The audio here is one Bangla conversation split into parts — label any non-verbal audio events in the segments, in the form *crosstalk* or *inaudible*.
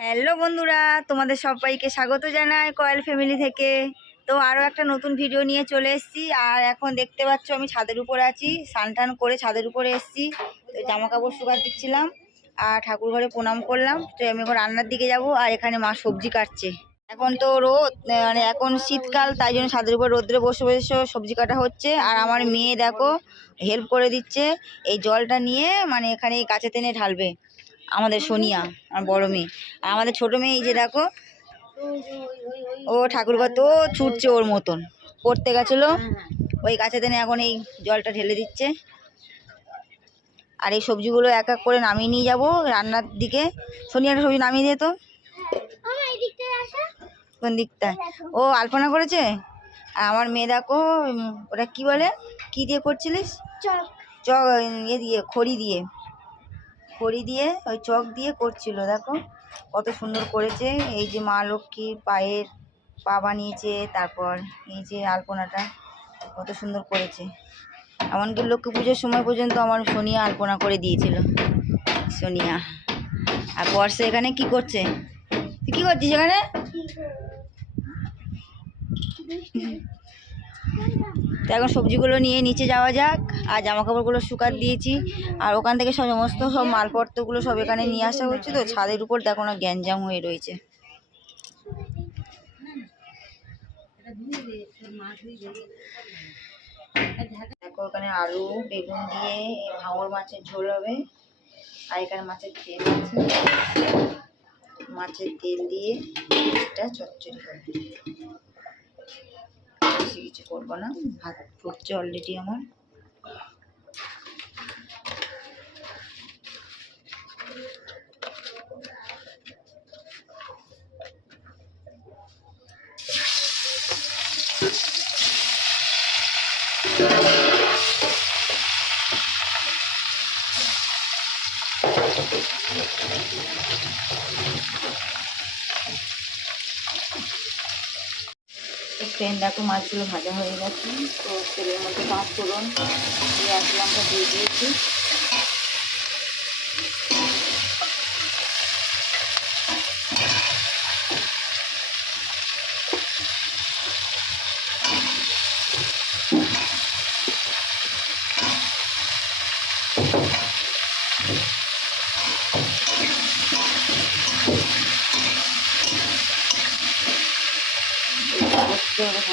হ্যালো বন্ধুরা, তোমাদের সবাইকে স্বাগত জানাই কয়েল ফ্যামিলি থেকে। তো আরও একটা নতুন ভিডিও নিয়ে চলে এসেছি। আর এখন দেখতে পাচ্ছ আমি ছাদের উপরে আছি টান করে ছাদের উপরে এসেছি। তো জামা কাপড় শুকার দিচ্ছিলাম, আর ঠাকুর ঘরে প্রণাম করলাম। তো আমি এখন রান্নার দিকে যাব, আর এখানে মা সবজি কাটছে। এখন তো রোদ মানে এখন শীতকাল, তাই জন্য ছাদের উপর রোদ্রে বসে বসে সবজি কাটা হচ্ছে। আর আমার মেয়ে দেখো হেল্প করে দিচ্ছে, এই জলটা নিয়ে মানে এখানে গাছে টেনে ঢালবে। আমাদের সোনিয়া আমার বড় মেয়ে। আর আমাদের ছোটো মেয়ে এই যে দেখো ও ঠাকুরঘর তো ছুটছে ওর মতন। পড়তে গেছিল ওই গাছে টেনে এখন এই জলটা ঢেলে দিচ্ছে। আর এই সবজিগুলো এক এক করে নামিয়ে নিয়ে যাব রান্নার দিকে। সোনিয়াটা সবজি নামিয়ে দিয়ে তো। কোন দিকটা ও আলপনা করেছে? আর আমার মেয়ে দেখো ওটা কি বলে? কি দিয়ে করছিলিস? চ ইয়ে দিয়ে খড়ি দিয়ে। খড়ি দিয়ে ওই চক দিয়ে করছিল দেখো। কত সুন্দর করেছে। এই যে মা লক্ষ্মীর পায়ের পা বানিয়েছে তারপর এই যে আলপনাটা কত সুন্দর করেছে। এমনকি লক্ষ্মী পুজোর সময় পর্যন্ত আমার সোনিয়া আলপনা করে দিয়েছিল। সোনিয়া। আর বর্ষা এখানে কি করছে? তুই কি করছিস এখানে? তো এখন সবজিগুলো নিয়ে নিচে যাওয়া যাক। আর জামা কাপড়গুলো শুকাত দিয়েছি। আর ওখান থেকে সব সমস্ত সব মালপত্রগুলো সব এখানে নিয়ে আসা হচ্ছে তো, ছাদের উপর দেখো না গ্যাঞ্জাম হয়ে রয়েছে। দেখো ওখানে আলু, বেগুন দিয়ে ভাঙর মাছের ঝোল হবে। আর এখানে মাছের তেল আছে। মাছের তেল দিয়ে এটা চচ্চড়ি হবে। বেশি কিছু করব না, ভাত ফুটছে অলরেডি আমার। তো দেখো মাছগুলো ভাজা হয়ে গেছে। তো তেলের মধ্যে পাঁচ ফোড়ন পেঁয়াজ লঙ্কা দিয়ে দিয়েছি। করতে হবে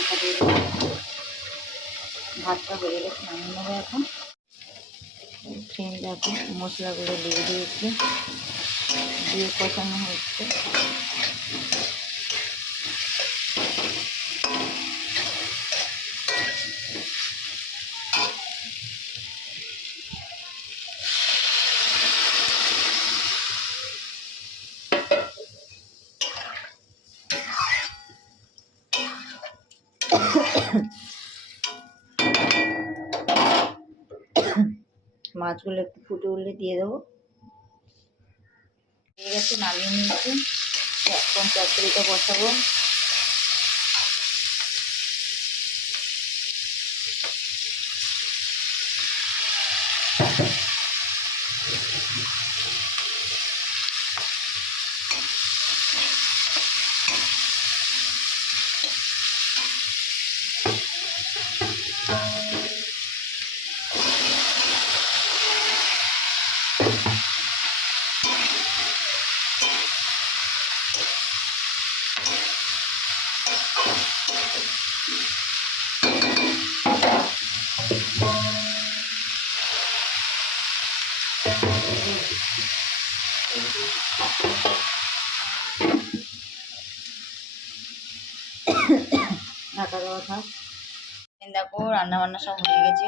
ঢাকা দিয়ে দেবো। ভাতটা হয়ে গেছে, নামিয়ে নেব এখন ফ্রেন্ড দেখো মশলাগুলো দিয়ে দিয়েছি দিয়ে কষানো হচ্ছে মাছগুলো একটু ফুটে উঠলে দিয়ে দেবো। হয়ে গেছে নামিয়ে নিয়েছি। এখন চচ্চড়িটা বসাবো। ঢাকা দেওয়া থাক দেখো রান্না বান্না সব হয়ে গেছে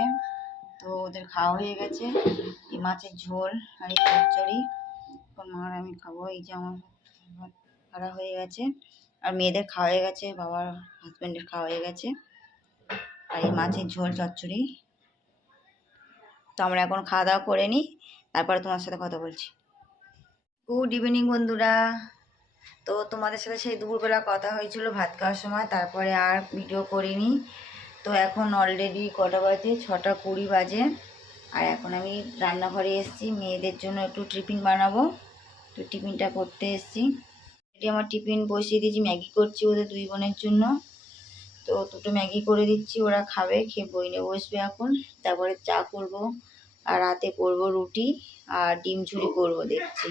তো ওদের খাওয়া হয়ে গেছে। এই মাছের ঝোল আর এই চচ্চড়ি। এখন মার আমি খাব এই যে আমার ভাত খাওয়া হয়ে গেছে। আর মেয়েদের খাওয়া হয়ে গেছে বাবার হাজব্যান্ডের খাওয়া হয়ে গেছে। আর এই মাছের ঝোল চচ্চড়ি। তো আমরা এখন খাওয়া দাওয়া করে নিই তারপরে তোমার সাথে কথা বলছি। গুড ইভিনিং বন্ধুরা। তো তোমাদের সাথে সেই দুপুরবেলা কথা হয়েছিল, ভাত খাওয়ার সময়, তারপরে আর ভিডিও করিনি। তো এখন অলরেডি কটা বাজে? ছটা কুড়ি বাজে। আর এখন আমি রান্নাঘরে এসেছি, মেয়েদের জন্য একটু টিফিন বানাবো। তো টিফিনটা করতে এসেছি। এটি আমার টিফিন বসিয়ে দিয়েছি, ম্যাগি করছি ওদের দুই বোনের জন্য। তো দুটো ম্যাগি করে দিচ্ছি, ওরা খাবে, খেয়ে বই নিয়ে বসবে এখন। তারপরে চা করব, আর রাতে করব রুটি, আর ডিম ঝুড়ি করব দেখছি।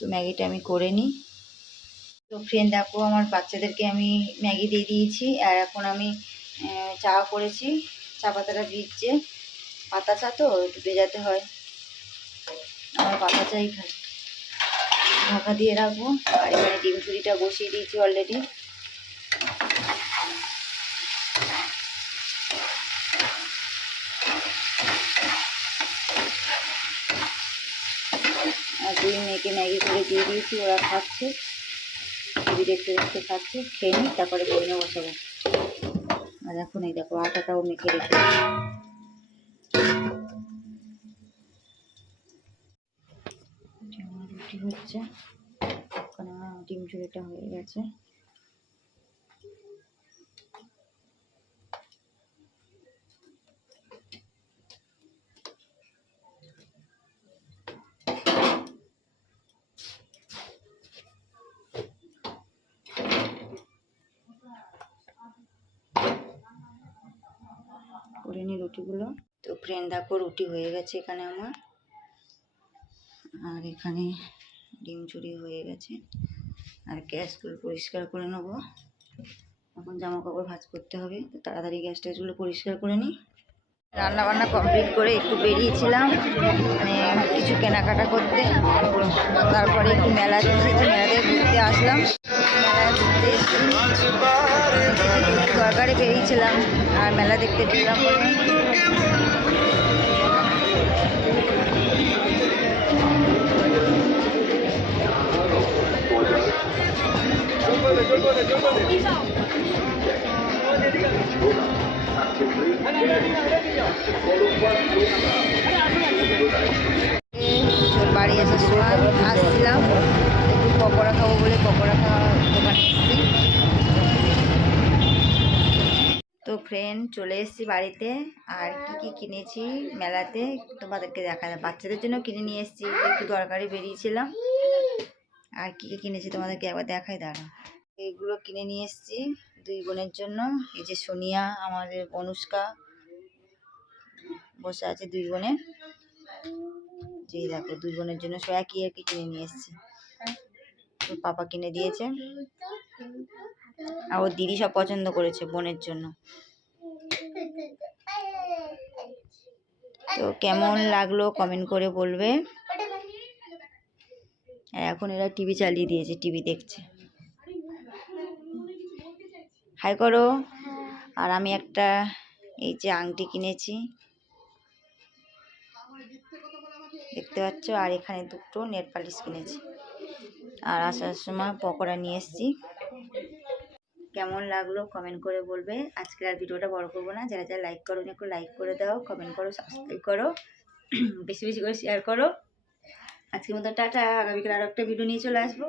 তো ম্যাগিটা আমি করে নিই। তো ফ্রেন্ড দেখো আমার বাচ্চাদেরকে আমি ম্যাগি দিয়ে দিয়েছি আর এখন আমি চা করেছি। চা পাতাটা ভিজছে। পাতা চা তো, একটু ভেজাতে হয়। আমার পাতা চাই খাই ঢাকা দিয়ে রাখব। আর এখানে ডিম চুরিটা বসিয়ে দিয়েছি অলরেডি আর দুই মেয়েকে ম্যাগি করে দিয়ে দিয়েছি, ওরা খাচ্ছে। টিভি দেখতে দেখতে খাচ্ছে, খেয়ে নিই, তারপরে বইনে বসাবো। আর এখন এই দেখো, আটাটাও মেখে রেখে। রুটি হচ্ছে। ডিম ঝুড়িটা হয়ে গেছে করে নিই রুটিগুলো। তো ফ্রেন্ড দেখো, রুটি হয়ে গেছে এখানে আমার। আর এখানে ডিম চুরি হয়ে গেছে। আর গ্যাসগুলো পরিষ্কার করে নেব। এখন জামা কাপড় ভাজ করতে হবে। তো তাড়াতাড়ি গ্যাস ট্যাসগুলো পরিষ্কার করে নিই। রান্না বান্না কমপ্লিট করে একটু বেরিয়েছিলাম। মানে কিছু কেনাকাটা করতে। তারপরে একটু মেলা মেলাতে ঘুরতে আসলাম। দরকারে বেরিয়েছিলাম আর মেলা দেখতে বলে বাড়ি আসার সময় আসছিলাম। পকোড়া খাব বলে পকোড়া খাওয়ার দোকানে এসেছি। তো ফ্রেন্ড চলে এসেছি বাড়িতে। আর কি কি কিনেছি মেলাতে তোমাদেরকে দেখা যায় বাচ্চাদের জন্য কিনে নিয়ে এসেছি, একটু দরকারি বেরিয়েছিলাম। আর কি কি কিনেছি তোমাদেরকে একবার দেখাই দাঁড়া এইগুলো কিনে নিয়ে এসেছি দুই বোনের জন্য। এই যে সোনিয়া, আমাদের অনুষ্কা, বসে আছে দুই বোনের যে দেখো, দুই বোনের জন্য সব আর কি কিনে নিয়ে এসেছি। পাপা কিনে দিয়েছে। আর ওর দিদি সব পছন্দ করেছে বোনের জন্য। তো কেমন লাগল কমেন্ট করে বলবে। এখন এরা টিভি চালিয়ে দিয়েছে টিভি দেখছে। হাই করো। আর আমি একটা এই যে আংটি কিনেছি। দেখতে পাচ্ছ? আর এখানে দুটো নেট পালিশ কিনেছি। আর আসার সময় পকোড়া নিয়ে এসেছি। কেমন লাগল কমেন্ট করে বলবে। আজকের আর ভিডিওটা বড় করব না। যারা যারা লাইক করো একটু লাইক করে দাও কমেন্ট করো সাবস্ক্রাইব করো, *clears throat* বেশি বেশি করে শেয়ার করো। আজকের মতো টাটা। আগামীকাল আরও একটা ভিডিও নিয়ে চলে আসব।